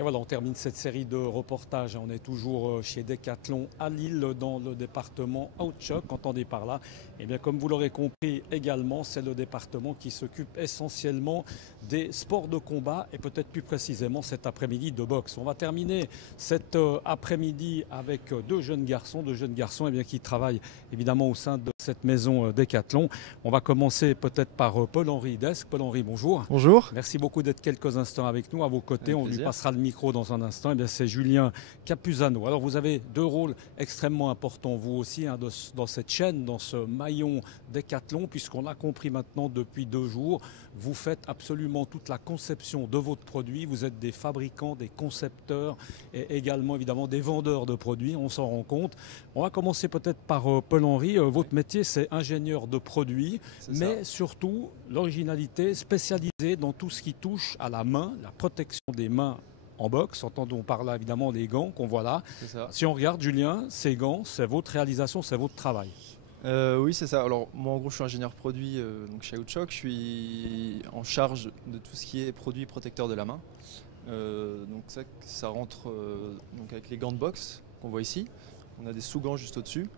Et voilà, on termine cette série de reportages. On est toujours chez Decathlon à Lille, dans le département Haute-Choc. Entendez par là, eh bien, comme vous l'aurez compris également, c'est le département qui s'occupe essentiellement des sports de combat et peut-être plus précisément cet après-midi de boxe. On va terminer cet après-midi avec deux jeunes garçons eh bien, qui travaillent évidemment au sein de cette maison Decathlon. On va commencer peut-être par Paul-Henri Desque. Paul-Henri, bonjour. Bonjour. Merci beaucoup d'être quelques instants avec nous. À vos côtés, on lui passera le micro dans un instant. Eh bien, c'est Julien Capuzano. Alors, vous avez deux rôles extrêmement importants, vous aussi, dans cette chaîne, dans ce maillon Decathlon, puisqu'on a compris maintenant depuis 2 jours, vous faites absolument toute la conception de votre produit. Vous êtes des fabricants, des concepteurs et également, évidemment, des vendeurs de produits. On s'en rend compte. On va commencer peut-être par Paul-Henri. Votre métier, c'est ingénieur de produits, mais surtout, l'originalité spécialisée dans tout ce qui touche à la main, la protection des mains en boxe. Entendons par là évidemment des gants qu'on voit là. Si on regarde, Julien, ces gants, c'est votre réalisation, c'est votre travail. Oui, c'est ça. Alors moi en gros je suis ingénieur produit donc chez Haute-Choc. Je suis en charge de tout ce qui est produits protecteurs de la main. Donc ça rentre donc avec les gants de boxe qu'on voit ici. On a des sous-gants juste au-dessus.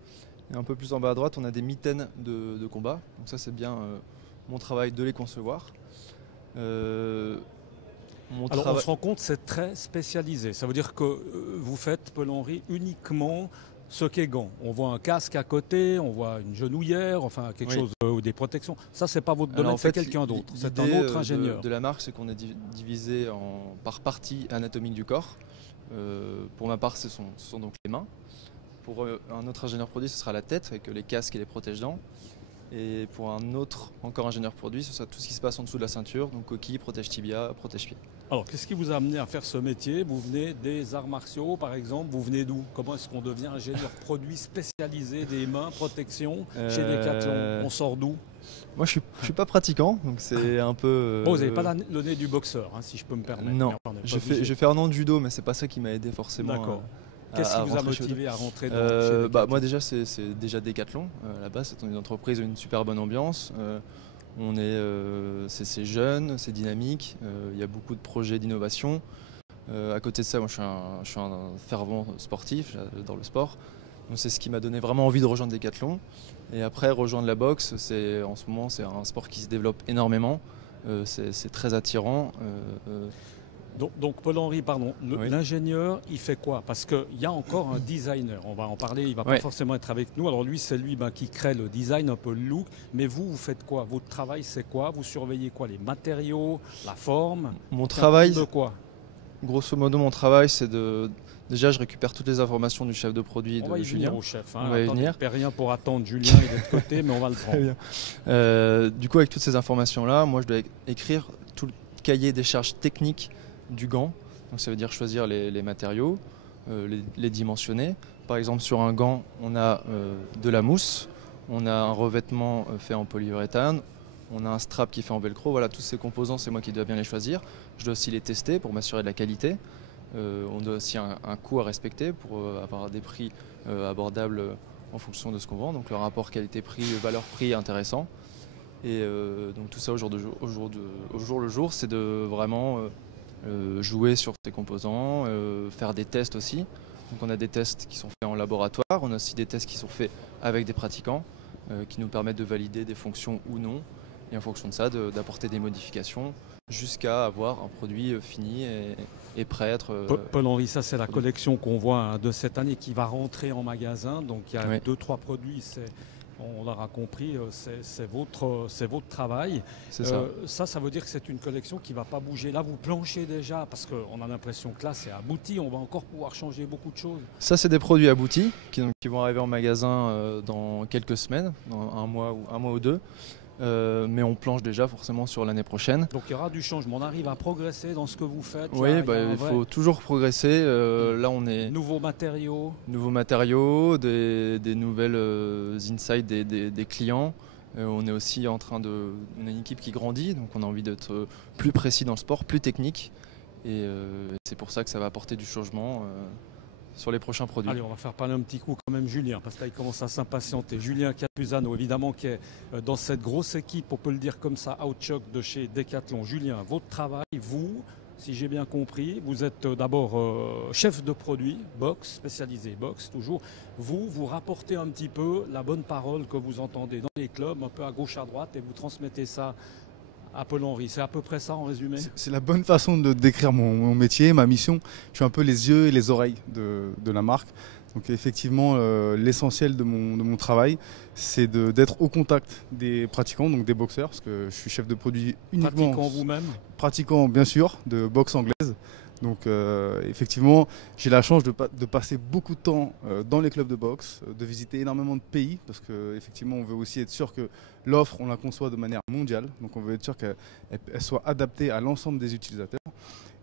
Et un peu plus en bas à droite, on a des mitaines de combat. Donc ça c'est bien mon travail de les concevoir. Alors on se rend compte, c'est très spécialisé. Ça veut dire que vous faites, Paul-Henri, uniquement ce qu'est gants. On voit un casque à côté, on voit une genouillère, enfin quelque chose, ou des protections. Ça, c'est pas votre domaine, c'est quelqu'un d'autre. C'est un autre ingénieur. De la marque, c'est qu'on est divisé par partie anatomique du corps. Pour ma part, ce sont donc les mains. Pour un autre ingénieur produit, ce sera la tête avec les casques et les protège-dents. Et pour un autre, encore ingénieur produit, ce sera tout ce qui se passe en dessous de la ceinture, donc coquille, protège-tibia, protège-pied. Alors, qu'est-ce qui vous a amené à faire ce métier? Vous venez des arts martiaux, par exemple. Vous venez d'où? Comment est-ce qu'on devient ingénieur produit spécialisé des mains, protection, chez Decathlon? On sort d'où? Moi, je suis pas pratiquant, donc c'est un peu... Bon, vous n'avez pas le nez du boxeur, hein, si je peux me permettre. Non, j'ai fait 1 an de judo, mais c'est pas ça qui m'a aidé forcément. D'accord. Qu'est-ce qui vous a motivé à rentrer dans chez moi déjà c'est déjà Decathlon. À la base c'est une entreprise, une super bonne ambiance. C'est jeune, c'est dynamique. Il y a beaucoup de projets d'innovation. À côté de ça, moi je suis un fervent sportif, j'adore le sport. Donc c'est ce qui m'a donné vraiment envie de rejoindre Decathlon. Et après rejoindre la boxe, en ce moment c'est un sport qui se développe énormément. C'est très attirant. Donc Paul-Henri, pardon, l'ingénieur, il fait quoi? Parce qu'il y a encore un designer, on va en parler, il ne va pas forcément être avec nous. Alors lui, c'est lui qui crée le design, un peu le look. Mais vous faites quoi? Votre travail, c'est quoi? Vous surveillez quoi? Les matériaux, la forme? Mon travail, de quoi? Grosso modo, mon travail, c'est de... Déjà, je récupère toutes les informations du chef de produit. On va y venir au chef. On va y venir. On ne rien pour attendre Julien, il est de côté, mais on va le prendre. Du coup, avec toutes ces informations-là, moi, je dois écrire tout le cahier des charges techniques du gant. Donc ça veut dire choisir les matériaux, les dimensionner. Par exemple sur un gant on a de la mousse, on a un revêtement fait en polyuréthane, on a un strap qui est fait en velcro. Voilà, tous ces composants c'est moi qui dois bien les choisir. Je dois aussi les tester pour m'assurer de la qualité. On doit aussi un coût à respecter pour avoir des prix abordables en fonction de ce qu'on vend. Donc le rapport qualité-prix, valeur-prix est intéressant. Et donc tout ça au jour le jour, c'est de vraiment jouer sur ces composants, faire des tests aussi. Donc on a des tests qui sont faits en laboratoire, on a aussi des tests qui sont faits avec des pratiquants qui nous permettent de valider des fonctions ou non, et en fonction de ça d'apporter des modifications jusqu'à avoir un produit fini et prêt à être... Paul-Henri, ça c'est la collection qu'on voit de cette année qui va rentrer en magasin, donc il y a 2-3 produits, on l'aura compris, c'est votre travail. Ça veut dire que c'est une collection qui ne va pas bouger. Là, vous planchez déjà, parce qu'on a l'impression que là, c'est abouti. On va encore pouvoir changer beaucoup de choses. Ça, c'est des produits aboutis qui vont arriver en magasin dans quelques semaines, dans un mois ou 2. Mais on planche déjà forcément sur l'année prochaine. Donc il y aura du changement, on arrive à progresser dans ce que vous faites. Oui, il faut toujours progresser. Là on est... Nouveaux matériaux, des nouvelles insights des clients. On est aussi on a une équipe qui grandit, donc on a envie d'être plus précis dans le sport, plus technique. Et c'est pour ça que ça va apporter du changement sur les prochains produits. Allez, on va faire parler un petit coup quand même Julien, parce que là il commence à s'impatienter. Julien Capuzano, évidemment, qui est dans cette grosse équipe, on peut le dire comme ça, Haute-Choc de chez Decathlon. Julien, votre travail, vous, si j'ai bien compris. Vous êtes d'abord chef de produit, boxe, spécialisé boxe toujours. Vous rapportez un petit peu la bonne parole que vous entendez dans les clubs, un peu à gauche, à droite, et vous transmettez ça à Paul Henry. C'est à peu près ça en résumé? C'est la bonne façon de décrire mon métier, ma mission. Je suis un peu les yeux et les oreilles de la marque. Donc effectivement, l'essentiel de mon travail, c'est d'être au contact des pratiquants, donc des boxeurs, parce que je suis chef de produit uniquement... Pratiquant vous-même? Pratiquant bien sûr, de boxe anglaise. Donc effectivement, j'ai la chance de passer beaucoup de temps dans les clubs de boxe, de visiter énormément de pays, parce qu'effectivement on veut aussi être sûr que l'offre, on la conçoit de manière mondiale, donc on veut être sûr qu'elle soit adaptée à l'ensemble des utilisateurs.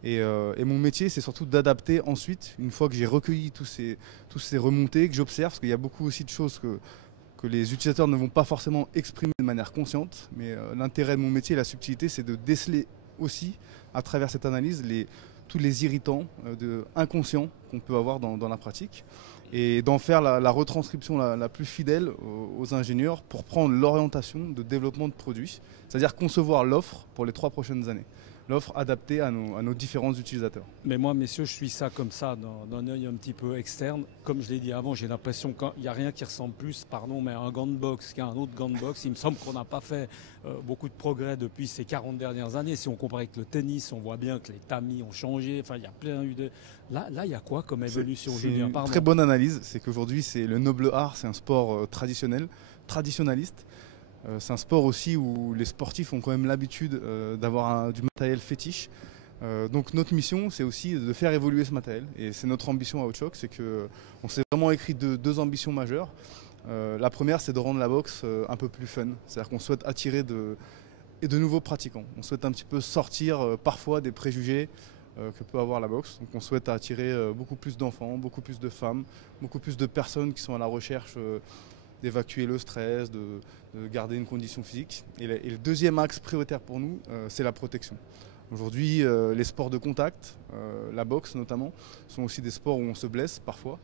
Et mon métier, c'est surtout d'adapter ensuite, une fois que j'ai recueilli tous ces remontées, que j'observe, parce qu'il y a beaucoup aussi de choses que les utilisateurs ne vont pas forcément exprimer de manière consciente, mais l'intérêt de mon métier et la subtilité, c'est de déceler aussi, à travers cette analyse, tous les irritants inconscients qu'on peut avoir dans la pratique et d'en faire la retranscription la plus fidèle aux ingénieurs pour prendre l'orientation de développement de produits, c'est-à-dire concevoir l'offre pour les 3 prochaines années. L'offre adaptée à nos différents utilisateurs. Mais moi, messieurs, je suis ça comme ça, d'un œil un petit peu externe. Comme je l'ai dit avant, j'ai l'impression qu'il n'y a rien qui ressemble plus, pardon, mais à un gant de boxe qu'à un autre gant de boxe. Il me semble qu'on n'a pas fait beaucoup de progrès depuis ces 40 dernières années. Si on compare avec le tennis, on voit bien que les tamis ont changé. Enfin, il y a plein de... Là, il y a quoi comme évolution, Julien? Pardon. Très bonne analyse. C'est qu'aujourd'hui, c'est le noble art, c'est un sport traditionnel, traditionnaliste. C'est un sport aussi où les sportifs ont quand même l'habitude d'avoir du matériel fétiche. Donc notre mission, c'est aussi de faire évoluer ce matériel. Et c'est notre ambition à Outchoc, c'est qu'on s'est vraiment écrit deux ambitions majeures. La première, c'est de rendre la boxe un peu plus fun. C'est-à-dire qu'on souhaite attirer de nouveaux pratiquants. On souhaite un petit peu sortir parfois des préjugés que peut avoir la boxe. Donc on souhaite attirer beaucoup plus d'enfants, beaucoup plus de femmes, beaucoup plus de personnes qui sont à la recherche d'évacuer le stress, de garder une condition physique. Et le deuxième axe prioritaire pour nous, c'est la protection. Aujourd'hui, les sports de contact, la boxe notamment, sont aussi des sports où on se blesse parfois.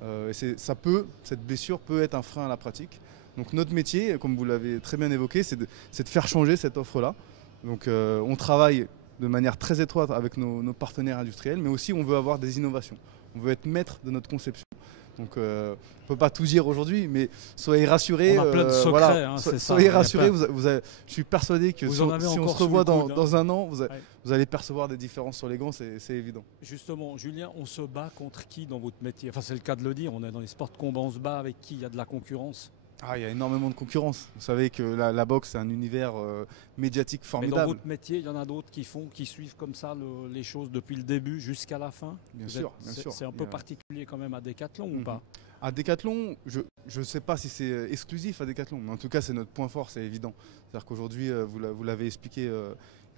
Et cette blessure peut être un frein à la pratique. Donc notre métier, comme vous l'avez très bien évoqué, c'est de faire changer cette offre-là. Donc on travaille de manière très étroite avec nos partenaires industriels, mais aussi on veut avoir des innovations. On veut être maître de notre conception. Donc on ne peut pas tout dire aujourd'hui, mais soyez rassurés. On a plein de secrets, voilà, hein, c'est soyez ça. rassurés, je suis persuadé que si on se revoit dans un an, vous allez percevoir des différences sur les gants, c'est évident. Justement, Julien, on se bat contre qui dans votre métier? Enfin, c'est le cas de le dire, on est dans les sports de combat, on se bat avec qui? Il y a de la concurrence? Il y a énormément de concurrence. Vous savez que la boxe, c'est un univers médiatique formidable. Mais dans votre métier, il y en a d'autres qui suivent comme ça les choses depuis le début jusqu'à la fin? Bien sûr. C'est un peu particulier quand même à Decathlon ou pas? À Decathlon, je ne sais pas si c'est exclusif à Decathlon, mais en tout cas, c'est notre point fort, c'est évident. C'est-à-dire qu'aujourd'hui, vous l'avez expliqué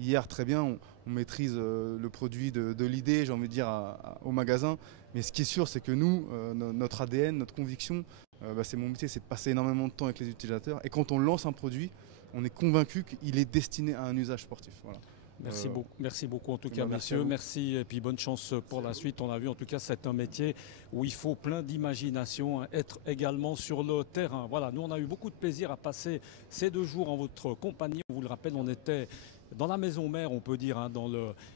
hier très bien, on maîtrise le produit de l'idée, j'ai envie de dire, au magasin. Mais ce qui est sûr, c'est que nous, notre ADN, notre conviction, c'est mon métier, c'est de passer énormément de temps avec les utilisateurs. Et quand on lance un produit, on est convaincu qu'il est destiné à un usage sportif. Voilà. Merci beaucoup en tout cas, messieurs. Merci et puis bonne chance pour la suite. On a vu en tout cas c'est un métier où il faut plein d'imagination, être également sur le terrain. Voilà, nous on a eu beaucoup de plaisir à passer ces 2 jours en votre compagnie. On vous le rappelle, on était dans la maison mère, on peut dire, hein,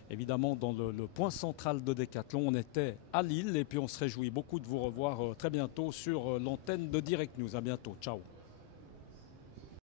évidemment dans le point central de Decathlon. On était à Lille et puis on se réjouit beaucoup de vous revoir très bientôt sur l'antenne de Direct News. À bientôt, ciao.